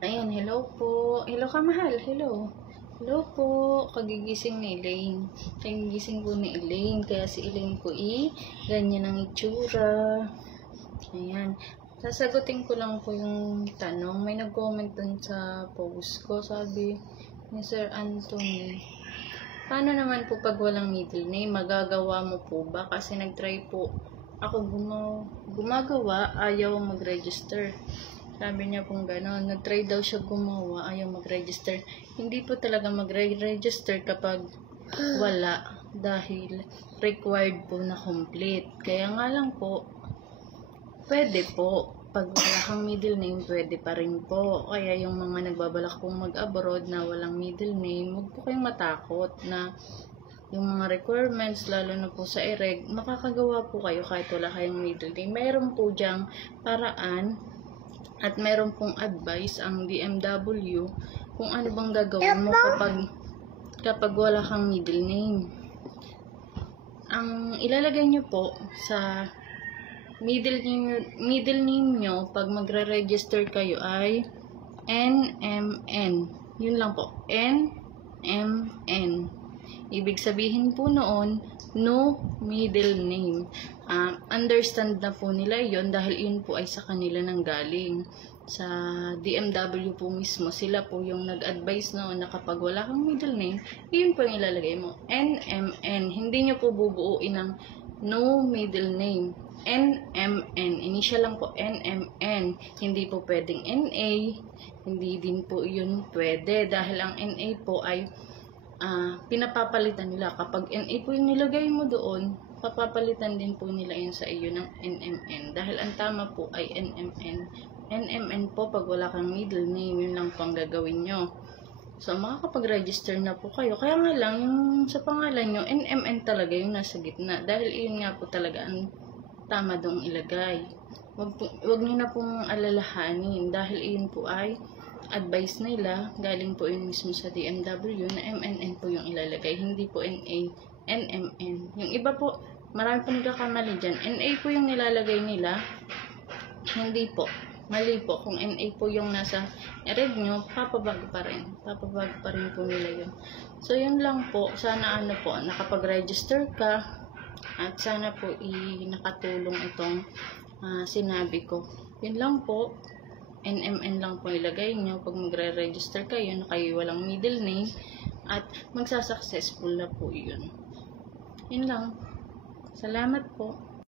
Ayan, hello po. Hello ka, mahal. Hello. Hello po. Kagigising ni Elaine. Kagigising po ni Elaine. Kaya si Elaine po ganyan ang itsura. Ayan. Sasagutin ko lang po yung tanong. May nag-comment dun sa post ko. Sabi ni Sir Anthony, paano naman po pag walang middle name? Magagawa mo po ba? Kasi nag-try po ako gumagawa, ayaw mag-register. Sabi niya pong gano'n, nag-try daw siya gumawa, ayaw mag-register. Hindi po talaga mag-register kapag wala, dahil required po na complete. Kaya nga lang po, pwede po. Pag wala kang middle name, pwede pa rin po. Kaya yung mga nagbabalak pong mag-abroad na walang middle name, huwag po kayong matakot na yung mga requirements, lalo na po sa EREG, makakagawa po kayo kahit wala kayong middle name. Mayroon po diyang paraan at meron pong advice ang DMW kung ano bang gagawin mo kapag wala kang middle name. Ang ilalagay nyo po sa middle name nyo pag magre-register kayo ay NMN. Yun lang po. NMN. Ibig sabihin po noon, no middle name. Understand na po nila yon dahil yun po ay sa kanila nang galing. Sa DMW po mismo, sila po yung nag-advise noon na kapag wala kang middle name, yun po yung ilalagay mo. NMN. Hindi nyo po bubuuin ng no middle name. NMN. Initial lang po, NMN. Hindi po pwedeng NA. Hindi din po yun pwede dahil ang NA po ay pinapapalitan nila. Kapag NA po yung nilagay mo doon, papapalitan din po nila yun sa iyo ng NMN. Dahil ang tama po ay NMN. NMN po pag wala kang middle name, yun lang po ang gagawin nyo. So, makakapag-register na po kayo. Kaya nga lang, yung sa pangalan nyo, NMN talaga yung nasa gitna. Dahil yun nga po talaga ang tama doong ilagay. Wag nyo na pong alalahanin. Dahil yun po ay advice nila, galing po yun mismo sa DMW na MNN po yung ilalagay, hindi po NA, NMN. Yung iba po, marami po nagkakamali dyan. NA po yung nilalagay nila, hindi po. Mali po. Kung NA po yung nasa red nyo, papabago pa rin. Papabago pa rin po nila yun. So, yun lang po. Sana nakapag-register ka at sana po nakatulong itong sinabi ko. Yun lang po. NMN lang po ilagay nyo pag magre-register kayo na kayo walang middle name at magsasuccessful na po yun. Yun lang. Salamat po.